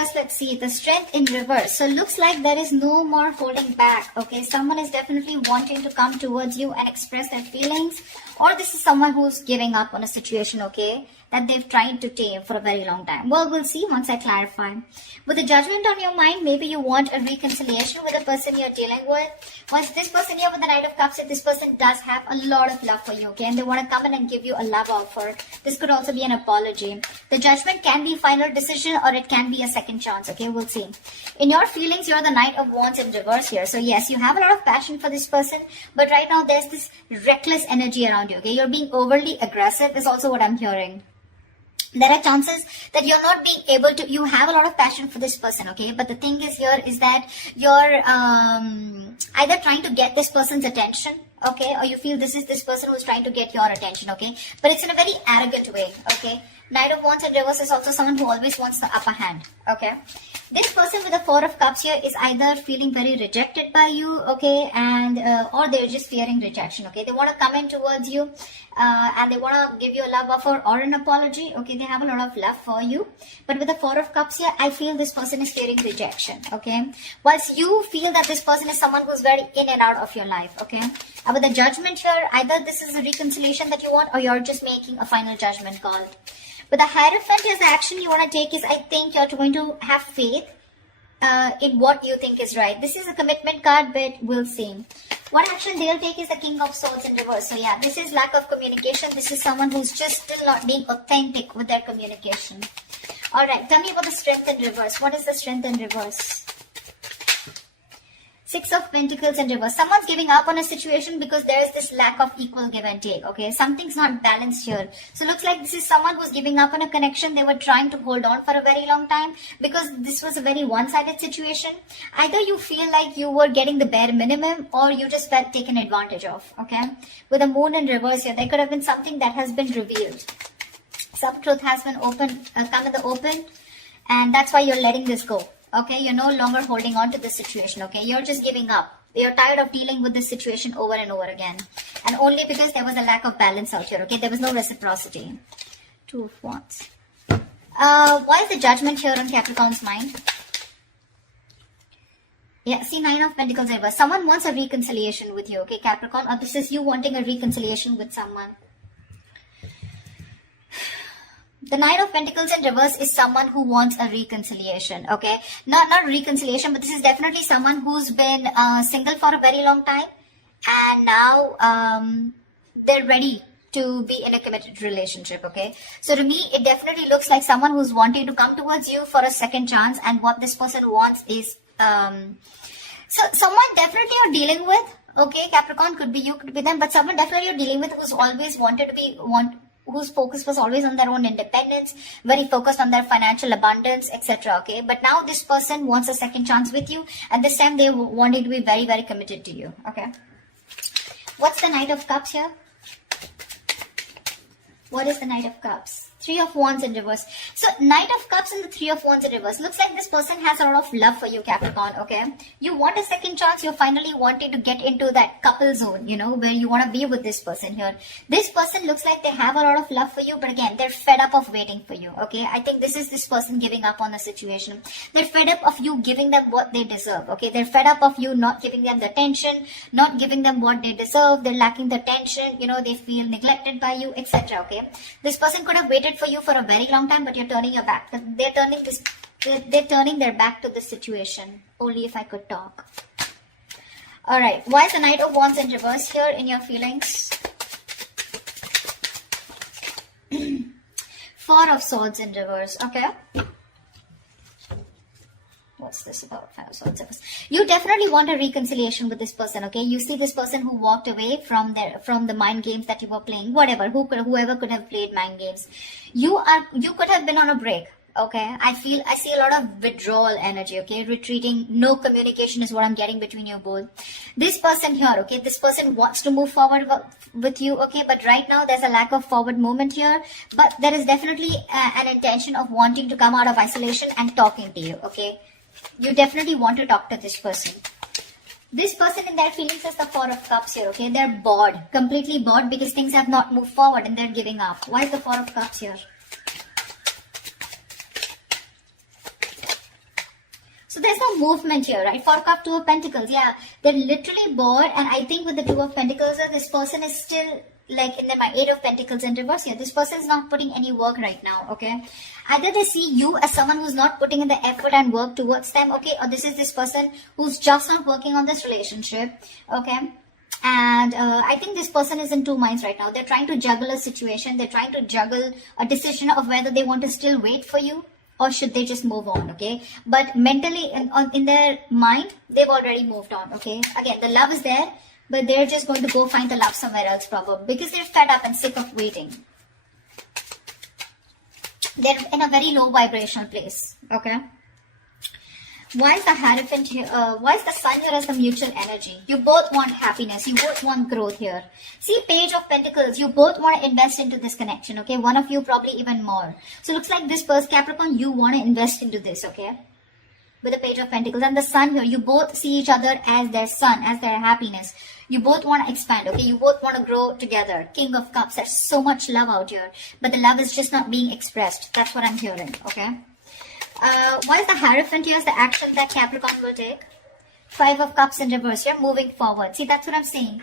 reverse, let's see. The Strength in reverse. So looks like there is no more holding back. Okay, someone is definitely wanting to come towards you and express their feelings. Or this is someone who's giving up on a situation, okay, that they've tried to tame for a very long time. Well, we'll see once I clarify. With the Judgment on your mind, maybe you want a reconciliation with the person you're dealing with. Once this person here with the Knight of Cups, this person does have a lot of love for you, okay, and they want to come in and give you a love offer. This could also be an apology. The Judgment can be final decision or it can be a second chance, okay, we'll see. In your feelings, you're the Knight of Wands in reverse here. So yes, you have a lot of passion for this person, but right now there's this reckless energy around you, okay. You're being overly aggressive is also what I'm hearing. There are chances that you're not being able to, you have a lot of passion for this person, okay, but the thing is here is that you're either trying to get this person's attention, okay, or you feel this is this person who's trying to get your attention, okay, but it's in a very arrogant way, okay. Knight of Wands in reverse is also someone who always wants the upper hand, okay. This person with the Four of Cups here is either feeling very rejected by you, okay, and or they're just fearing rejection, okay. They want to come in towards you and they want to give you a love offer or an apology, okay. They have a lot of love for you, but with the Four of Cups here, I feel this person is fearing rejection, okay. Whilst you feel that this person is someone who's very in and out of your life, okay. And with the Judgment here, either this is a reconciliation that you want or you're just making a final judgment call. But the Hierophant is the action you want to take is, I think you're going to have faith in what you think is right. This is a commitment card, but we'll see. What action they'll take is the King of Swords in reverse. So yeah, this is lack of communication. This is someone who's just still not being authentic with their communication. Alright, tell me about the Strength in reverse. What is the Strength in reverse? Six of Pentacles in reverse. Someone's giving up on a situation because there is this lack of equal give and take, okay? Something's not balanced here. So looks like this is someone who's giving up on a connection they were trying to hold on for a very long time because this was a very one-sided situation. Either you feel like you were getting the bare minimum or you just felt taken advantage of, okay? With the Moon in reverse here, there could have been something that has been revealed. Some truth has been come in the open, and that's why you're letting this go. Okay, you're no longer holding on to this situation, okay? You're just giving up. You're tired of dealing with this situation over and over again. And only because there was a lack of balance out here, okay? There was no reciprocity. Two of Wands. Why is the Judgment here on Capricorn's mind? Yeah, see, Nine of Pentacles reverse. Someone wants a reconciliation with you, okay, Capricorn? Or this is you wanting a reconciliation with someone. The Knight of Pentacles in reverse is someone who wants a reconciliation, okay? Not reconciliation, but this is definitely someone who's been single for a very long time. And now they're ready to be in a committed relationship, okay? So to me, it definitely looks like someone who's wanting to come towards you for a second chance. And what this person wants is... so someone definitely you're dealing with, okay? Capricorn, could be you, could be them. But someone definitely you're dealing with who's always wanted to be... whose focus was always on their own independence, very focused on their financial abundance, etc. Okay, but now this person wants a second chance with you, and this time they wanted to be very, very committed to you. Okay, what's the Knight of Cups here? What is the Knight of Cups? Three of Wands in reverse. So Knight of Cups and the Three of Wands in reverse. Looks like this person has a lot of love for you, Capricorn, okay? You want a second chance. You're finally wanting to get into that couple zone, you know, where you want to be with this person here. This person looks like they have a lot of love for you, but again, they're fed up of waiting for you, okay? I think this is this person giving up on the situation. They're fed up of you giving them what they deserve, okay? They're fed up of you not giving them the attention, not giving them what they deserve. They're lacking the attention, you know, they feel neglected by you, etc., okay? This person could have waited for you for a very long time, but you're turning your back. They're turning their back to this situation. Only if I could talk. Alright, why is the Knight of Wands in reverse here in your feelings? Four of Swords in reverse, okay? What's this about? Five of Swords. You definitely want a reconciliation with this person, okay? You see this person who walked away from the mind games that you were playing, whatever, whoever could have played mind games. You could have been on a break, okay? I see a lot of withdrawal energy, okay? Retreating, no communication is what I'm getting between you both. This person here, okay? This person wants to move forward with you, okay? But right now there's a lack of forward movement here. But there is definitely an intention of wanting to come out of isolation and talking to you, okay? You definitely want to talk to this person. This person in their feelings is the Four of Cups here, okay? They're bored, completely bored because things have not moved forward and they're giving up. Why is the Four of Cups here? So there's no movement here, right? Four cup, two of pentacles. Yeah, they're literally bored. And I think with the two of pentacles, this person is still like in my eight of pentacles in reverse here. This person is not putting any work right now, okay? Either they see you as someone who's not putting in the effort and work towards them, okay? Or this is this person who's just not working on this relationship, okay? And I think this person is in two minds right now. They're trying to juggle a situation. They're trying to juggle a decision of whether they want to still wait for you or should they just move on, okay? But mentally, in their mind, they've already moved on, okay? Again, the love is there, but they're just going to go find the love somewhere else probably because they're fed up and sick of waiting. They're in a very low vibrational place, okay? Why is the Hierophant here? Why is the Sun here as the mutual energy? You both want happiness. You both want growth here. See, Page of Pentacles. You both want to invest into this connection, okay? One of you probably even more. So, looks like this person, Capricorn, you want to invest into this, okay? With the Page of Pentacles and the Sun here, you both see each other as their sun, as their happiness. You both want to expand, okay? You both want to grow together. King of Cups. There's so much love out here. But the love is just not being expressed. That's what I'm hearing, okay? Why is the Hierophant here as the action that Capricorn will take? Five of Cups in reverse. You're moving forward. See, that's what I'm saying.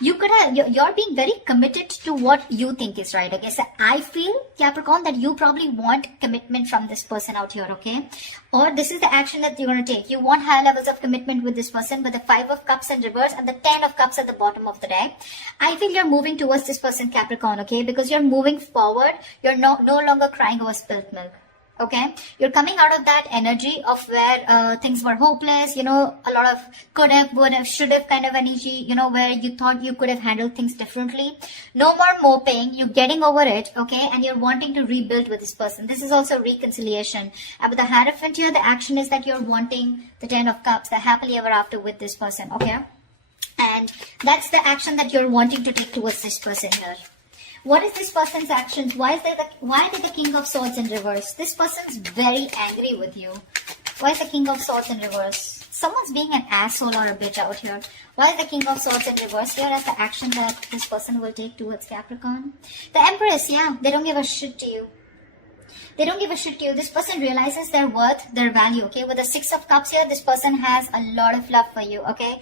You could have, you're being very committed to what you think is right. Okay, so I feel, Capricorn, that you probably want commitment from this person out here, okay? Or this is the action that you're going to take. You want high levels of commitment with this person, but the Five of Cups in reverse and the Ten of Cups at the bottom of the deck. I feel you're moving towards this person, Capricorn, okay? Because you're moving forward. You're no longer crying over spilt milk. Okay, you're coming out of that energy of where things were hopeless, you know, a lot of could have, would have, should have kind of energy, you know, where you thought you could have handled things differently. No more moping, you're getting over it, okay, and you're wanting to rebuild with this person. This is also reconciliation. And with the Hierophant here, the action is that you're wanting the Ten of Cups, the happily ever after with this person, okay? And that's the action that you're wanting to take towards this person here. What is this person's actions? Why did the King of Swords in reverse? This person's very angry with you. Why is the King of Swords in reverse? Someone's being an asshole or a bitch out here. Why is the King of Swords in reverse here as the action that this person will take towards Capricorn? The Empress, yeah, they don't give a shit to you. They don't give a shit to you. This person realizes their worth, their value, okay? With the Six of Cups here, this person has a lot of love for you, okay?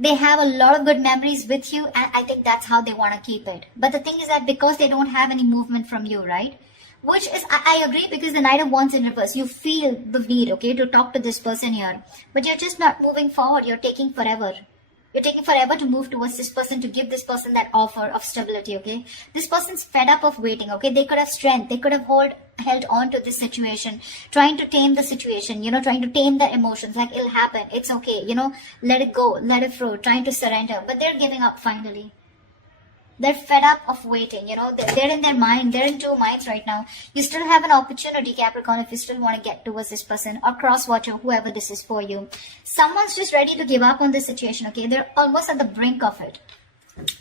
They have a lot of good memories with you, and I think that's how they want to keep it. But the thing is that because they don't have any movement from you, right? Which is, I agree, because the Knight of Wands in reverse, you feel the need, okay, to talk to this person here. But you're just not moving forward. You're taking forever. You're taking forever to move towards this person, to give this person that offer of stability, okay? This person's fed up of waiting, okay? They could have strength. They could have held on to this situation, trying to tame the situation, you know, trying to tame the emotions, like it'll happen, it's okay, you know, let it go, let it flow, trying to surrender. But they're giving up finally. They're fed up of waiting, you know, they're in their mind, they're in two minds right now. You still have an opportunity, Capricorn, if you still want to get towards this person or cross-watch or whoever this is for you. Someone's just ready to give up on this situation, okay? They're almost at the brink of it.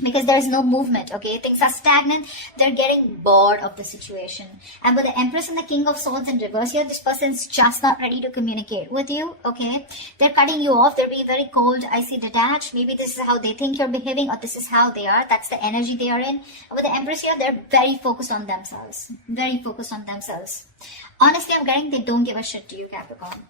Because there's no movement, okay? Things are stagnant. They're getting bored of the situation. And with the Empress and the King of Swords in reverse here, this person's just not ready to communicate with you, okay? They're cutting you off. They're being very cold, icy, detached. Maybe this is how they think you're behaving, or this is how they are. That's the energy they are in. And with the Empress here, they're very focused on themselves. Very focused on themselves. Honestly, I'm getting they don't give a shit to you, Capricorn.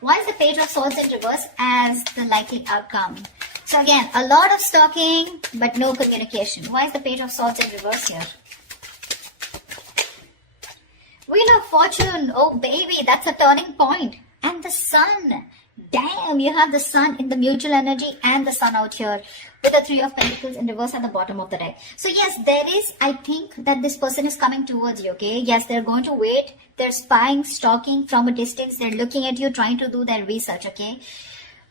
Why is the Page of Swords in reverse as the likely outcome? So again, a lot of stalking, but no communication. Why is the Page of Swords in reverse here? Wheel of Fortune. Oh, baby, that's a turning point. And the Sun. Damn, you have the Sun in the mutual energy and the Sun out here with the Three of Pentacles in reverse at the bottom of the deck. So yes, there is, I think that this person is coming towards you, okay? Yes, they're going to wait. They're spying, stalking from a distance. They're looking at you, trying to do their research, okay?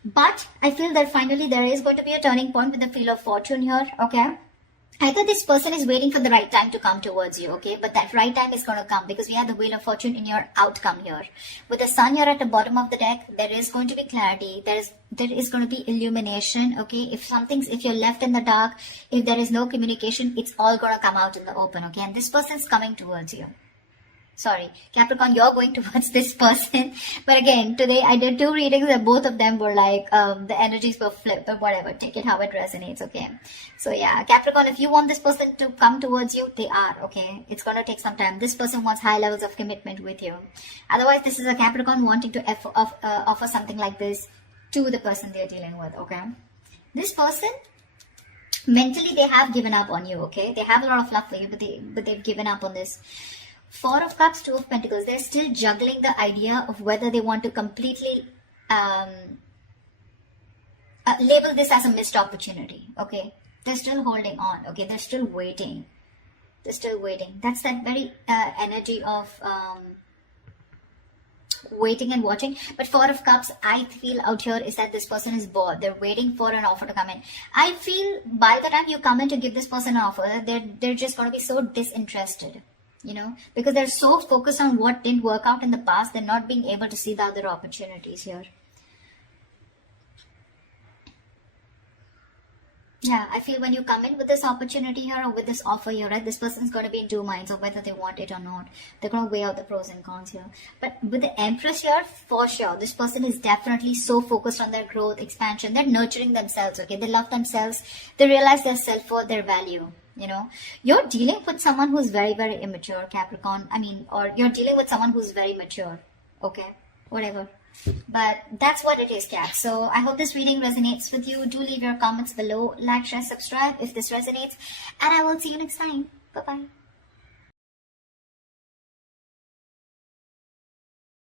But I feel that finally there is going to be a turning point with the Wheel of Fortune here, okay? Either this person is waiting for the right time to come towards you, okay? But that right time is going to come because we have the Wheel of Fortune in your outcome here. With the Sun here at the bottom of the deck, there is going to be clarity. There is going to be illumination, okay? If you're left in the dark, if there is no communication, it's all going to come out in the open, okay? And this person is coming towards you. Sorry, Capricorn, you're going towards this person. But again, today I did 2 readings and both of them were like, the energies were flipped, but whatever, take it how it resonates, okay? So yeah, Capricorn, if you want this person to come towards you, they are, okay? It's going to take some time. This person wants high levels of commitment with you. Otherwise, this is a Capricorn wanting to offer something like this to the person they're dealing with, okay? This person, mentally, they have given up on you, okay? They have a lot of love for you, but they've given up on this. 4 of Cups, 2 of Pentacles. They're still juggling the idea of whether they want to completely label this as a missed opportunity. Okay, they're still holding on. Okay, they're still waiting. They're still waiting. That's that very energy of waiting and watching. But 4 of Cups, I feel out here is that this person is bored. They're waiting for an offer to come in. I feel by the time you come in to give this person an offer, they're just going to be so disinterested. You know, because they're so focused on what didn't work out in the past, they're not being able to see the other opportunities here. Yeah, I feel when you come in with this opportunity here or with this offer here, right, this person's going to be in 2 minds of whether they want it or not. They're going to weigh out the pros and cons here. But with the Empress here, for sure, this person is definitely so focused on their growth, expansion. They're nurturing themselves, okay? They love themselves. They realize their self-worth, their value. You know, you're dealing with someone who's very, very immature, Capricorn. I mean, or you're dealing with someone who's very mature. Okay, whatever. But that's what it is, Cap. So I hope this reading resonates with you. Do leave your comments below. Like, share, subscribe if this resonates. And I will see you next time. Bye-bye.